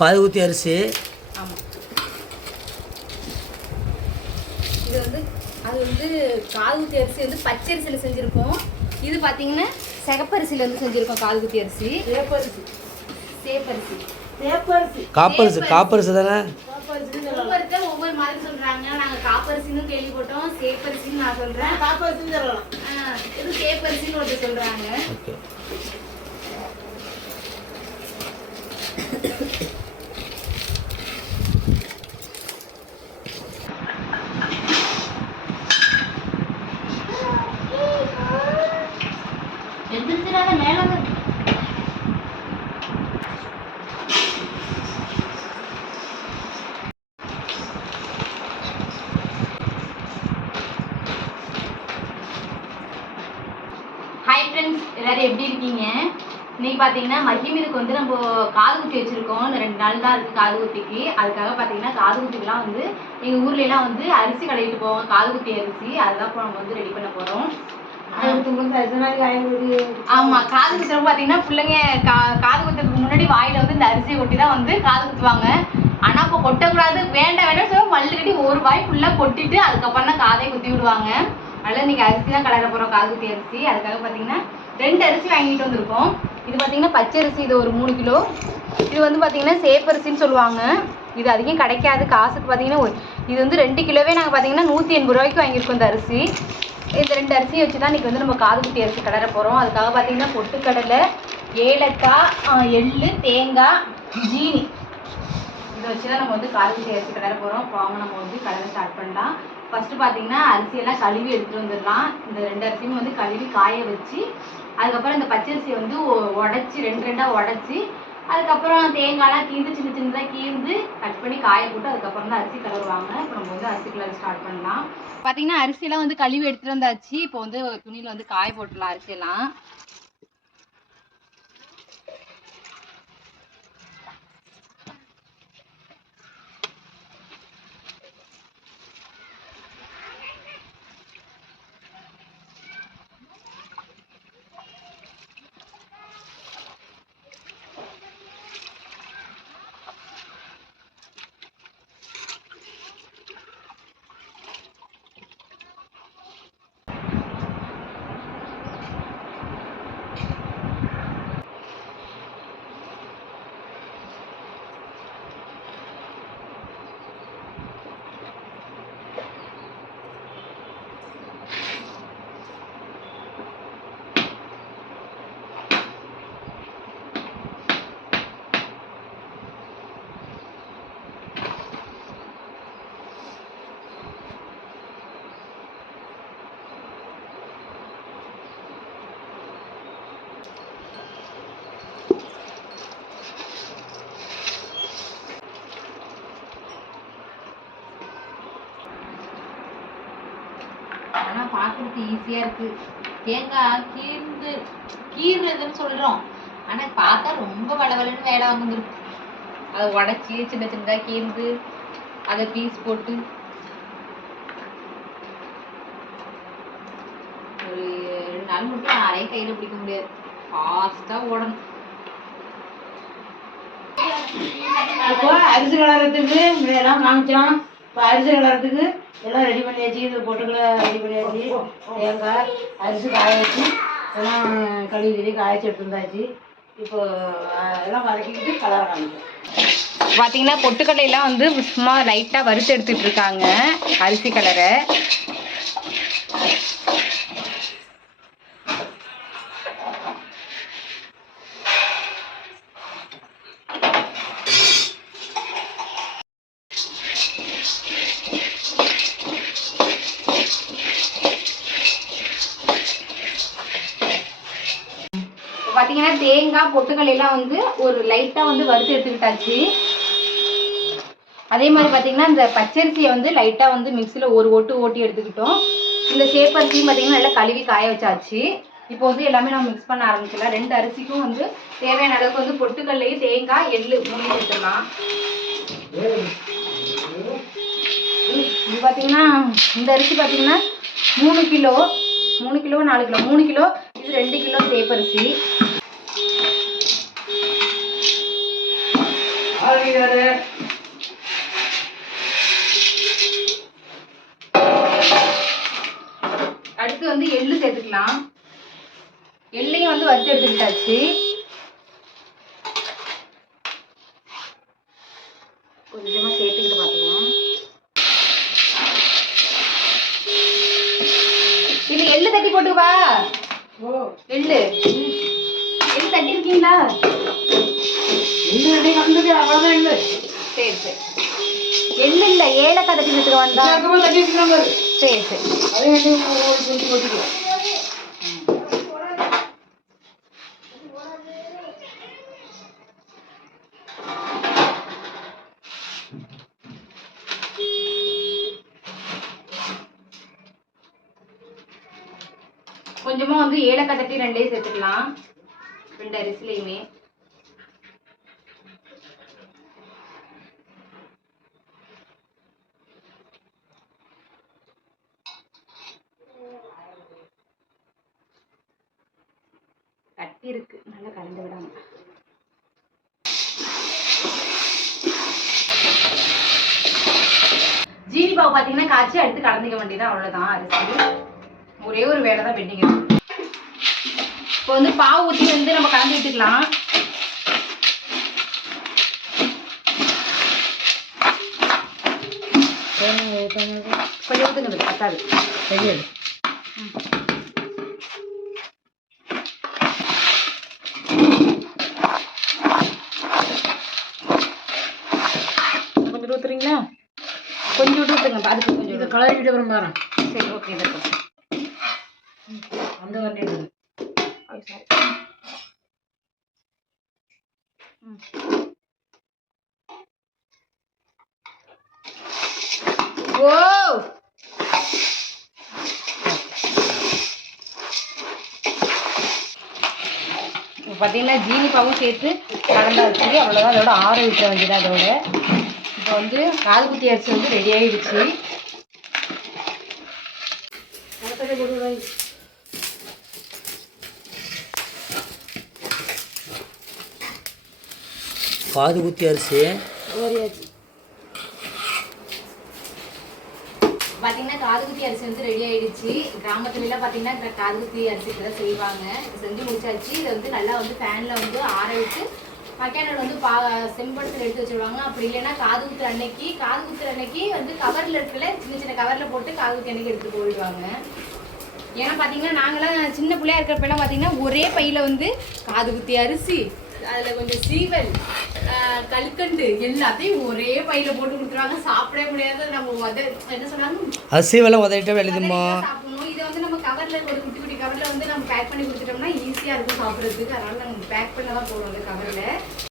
காது குத்தி அரிசி. ஆமாம் இது வந்து அது வந்து காதுகுத்தி அரிசி வந்து பச்சரிசியில் செஞ்சுருக்கோம். இது பார்த்தீங்கன்னா சிகப்பரிசியில் வந்து செஞ்சுருக்கோம் காதுகுத்தி அரிசி. சேப்பரிசி சேப்பரிசி சேப்பரிசி காப்பரிசி காப்பரிசி தானே ஒவ்வொரு மாதிரி சொல்கிறாங்க நாங்கள் காப்பரிசின்னு கேள்விப்பட்டோம் சேப்பரிசின்னு நான் சொல்கிறேன் காப்பரிசின்னு சொல்லலாம். இது சேப்பரிசின்னு ஒருத்தர் சொல்கிறாங்க ஓகே. பார்த்தீங்கன்னா மகிமிதுக்கு வந்து நம்ம காது குத்தி வச்சிருக்கோம். இந்த ரெண்டு நாள் தான் இருக்குது காது குத்திக்கு. அதுக்காக பார்த்தீங்கன்னா காது குத்திக்கெல்லாம் வந்து எங்கள் ஊர்லலாம் வந்து அரிசி கடையிட்டு போவோம். காது குத்தி அரிசி. அதெல்லாம் இப்போ நம்ம வந்து ரெடி பண்ண போகிறோம் ஆமா காது குத்துறப்ப பாத்தீங்கன்னா பிள்ளைங்க கா காது குத்துறதுக்கு முன்னாடி வாயில வந்து இந்த அரிசியை கொட்டி தான் வந்து காது குத்துவாங்க. ஆனா இப்போ கொட்டக்கூடாது. வேண்டாம் வேண்டாம் சொல்லி மல்லு கட்டி ஒரு வாய் ஃபுல்லா கொட்டிட்டு அதுக்கப்புறம் தான் காதை குத்தி விடுவாங்க. அதனால இன்னைக்கு அரிசி தான் கலர போறோம் காது குத்தி அரிசி. அதுக்காக பாத்தீங்கன்னா ரெண்டு அரிசி வாங்கிட்டு வந்திருக்கோம். இது பார்த்தீங்கன்னா பச்சை அரிசி இது ஒரு மூணு கிலோ. இது வந்து பார்த்தீங்கன்னா சேப்பரிசின்னு சொல்லுவாங்க. இது அதிகம் கிடைக்காது. காசுக்கு பார்த்தீங்கன்னா ஒரு- இது வந்து ரெண்டு கிலோவே நாங்கள் பார்த்தீங்கன்னா நூற்றி எண்பது ரூபாய்க்கு வாங்கியிருக்கோம் இந்த அரிசி. இந்த ரெண்டு அரிசியை வச்சு தான் இன்றைக்கி வந்து நம்ம காது குட்டி அரிசி கடற போகிறோம் அதுக்காக பார்த்தீங்கன்னா பொட்டுக்கடலை ஏலக்காய் எள்ளு தேங்காய் ஜீனி. இதை வச்சு தான் நம்ம வந்து காது குட்டி அரிசி கடற போகிறோம் வாங்க நம்ம வந்து கடலை ஸ்டார்ட் பண்ணலாம். ஃபஸ்ட்டு பார்த்தீங்கன்னா அரிசியெல்லாம் கழுவி எடுத்துகிட்டு வந்துடலாம். இந்த ரெண்டு அரிசியும் வந்து கழுவி காய வச்சு அதுக்கப்புறம் இந்த பச்சரிசியை வந்து உடச்சி ரெண்டு ரெண்டாக உடச்சி அதுக்கப்புறம் தேங்காய்லாம் கீந்து சின்ன சின்னதாக கீந்து கட் பண்ணி காய போட்டு அதுக்கப்புறம் தான் அரிசி கழுவுவாங்க இப்போ நம்ம வந்து அரிசி கலர் ஸ்டார்ட் பண்ணலாம். பார்த்தீங்கன்னா அரிசியெல்லாம் வந்து கழுவி எடுத்துகிட்டு வந்தாச்சு. இப்போ வந்து துணியில் வந்து காய போட்டுடலாம் அரிசியெல்லாம். ஆனால் பார்க்குறதுக்கு ஈஸியாக இருக்குது தேங்காய் கீர்ந்து கீர்றதுன்னு சொல்கிறோம் ஆனால் பார்த்தா ரொம்ப வளவலன்னு வேலை வந்துருக்கு. அதை உடச்சி சின்ன சின்னதாக கீர்ந்து அதை பீஸ் போட்டு ஒரு ரெண்டு நாள் மட்டும் யாரையும் கையில் பிடிக்க முடியாது. ஃபாஸ்ட்டாக ஓடணும். அரிசி வளர்றதுக்கு எல்லாம் காமிச்சான் இப்போ அரிசி கலரத்துக்கு எல்லாம் ரெடி பண்ணியாச்சு. இது பொட்டுக்களை ரெடி பண்ணியாச்சு. தேங்காய் அரிசி காய வச்சு எல்லாம் கழுவி கழுவி காய்ச்சி எடுத்துருந்தாச்சு இப்போ எல்லாம் வதக்கிக்கிட்டு கலர காமிச்சோம் பார்த்தீங்கன்னா பொட்டுக்கடலையெல்லாம் வந்து சும்மா லைட்டாக வறுத்து எடுத்துகிட்டு இருக்காங்க அரிசி கலரை பார்த்தீங்கன்னா தேங்காய் பொட்டுக்கடலையெல்லாம் வந்து ஒரு லைட்டாக வந்து வறுத்து எடுத்துக்கிட்டாச்சு. அதே மாதிரி பார்த்தீங்கன்னா இந்த பச்சரிசியை வந்து லைட்டாக வந்து மிக்சியில் ஒரு ஓட்டு ஓட்டி எடுத்துக்கிட்டோம். இந்த சேப்பரிசியும் பார்த்தீங்கன்னா நல்லா கழுவி காய வச்சாச்சு. இப்போ வந்து எல்லாமே நம்ம மிக்ஸ் பண்ண ஆரம்பிச்சிடலாம். ரெண்டு அரிசிக்கும் வந்து தேவையான அளவுக்கு வந்து பொட்டுக்கல்லையும் தேங்காய் எள்ளு மூணு சேர்த்துடலாம் இது பார்த்தீங்கன்னா இந்த அரிசி பார்த்தீங்கன்னா மூணு கிலோ மூணு கிலோ நாலு கிலோ மூணு கிலோ இது ரெண்டு கிலோ சேப்பரிசி ஆவியாரு அடுத்து வந்து எள்ளு சேர்த்துக்கலாம். எள்ளையும் வந்து வறுத்து எடுத்துக்கிட்டாச்சு. கொஞ்சமா சேர்த்துக்கிட்டு பார்த்துக்கலாம். இல்லை எள்ளு தட்டி போட்டுவா எள்ளு. எள்ளு தட்டி இருக்கீங்களா இன்னும் ரெண்டு கலந்துக்கு அவ்வளோதான் இல்லை சரி சரி. எள்ளு இல்ல ஏலக்காய் தட்டி எடுத்துக்க வந்தா சரி கொஞ்சமா வந்து ஏலக்காய் தட்டி ரெண்டையும் சேர்த்துக்கலாம். ரெண்டு அரிசிலையுமே கட்டி இருக்கு நல்லா கலந்து விடாம. ஜீனி பாவு பாத்தீங்கன்னா காய்ச்சி அடுத்து கலந்துக்க வேண்டியதான் அவ்வளவுதான். அரிசி. ஒரே ஒரு வேலை தான் பெண்டிங் இருக்கு. இப்போ வந்து பாவு ஊற்றி வந்து நம்ம கலந்து விட்டுக்கலாம். கொஞ்சம் ஊற்றுங்க பத்தாது. கையெழு கொஞ்சம் ஊற்றுறீங்களா கொஞ்சம் ஊற்றுங்க அதுக்கு கொஞ்சம் இதை விட்டு. பாரு சரி ஓகே அந்த வண்டி எடுத்து ஓ இப்போ பார்த்தீங்கன்னா ஜீனி பாவும் சேர்த்து கலந்தாச்சு அவ்வளோதான் அதோட ஆற விட்டுற வேண்டியது அதோட. இப்போ வந்து கால் குத்தி அரிசி வந்து ரெடி ஆகிடுச்சு காது குத்தி அரிசி. பார்த்தீங்கன்னா காது குத்தி அரிசி வந்து ரெடி ஆயிடுச்சு. கிராமத்துல எல்லாம் பார்த்தீங்கன்னா காதுகுத்தி அரிசி தான் செய்வாங்க. செஞ்சு முடிச்சாச்சு. இதை வந்து நல்லா வந்து ஃபேனில் வந்து ஆற விட்டு மக்கானோட வந்து பா செம்படத்தில் எடுத்து வச்சுருவாங்க. அப்படி இல்லைன்னா காது குத்துற அன்னைக்கு காது குத்துற அன்னைக்கு வந்து கவரில் இருக்கல சின்ன சின்ன கவரில் போட்டு காது குத்தி அன்னைக்கு எடுத்து போயிடுவாங்க. ஏன்னா பார்த்தீங்கன்னா நாங்களாம் சின்ன பிள்ளையா இருக்கிறப்பெல்லாம் பார்த்தீங்கன்னா ஒரே பையில் வந்து காது குத்தி அரிசி அதில் கொஞ்சம் சீவல் கல்கண்டு எல்லாத்தையும் ஒரே பையில் போட்டு கொடுத்துருவாங்க சாப்பிடவே முடியாது. நம்ம உத என்ன சொன்னாலும் அரிசி வெள்ளம் உதவிட்டு எழுதுமா சாப்பிடணும். இதை வந்து நம்ம கவர்ல ஒரு குட்டி குட்டி கவர்ல வந்து நம்ம பேக் பண்ணி கொடுத்துட்டோம்னா ஈஸியா இருக்கும் சாப்பிடுறதுக்கு. அதனால நாங்க பேக் பண்ண தான் போடுவோம் அந்த கவர்ல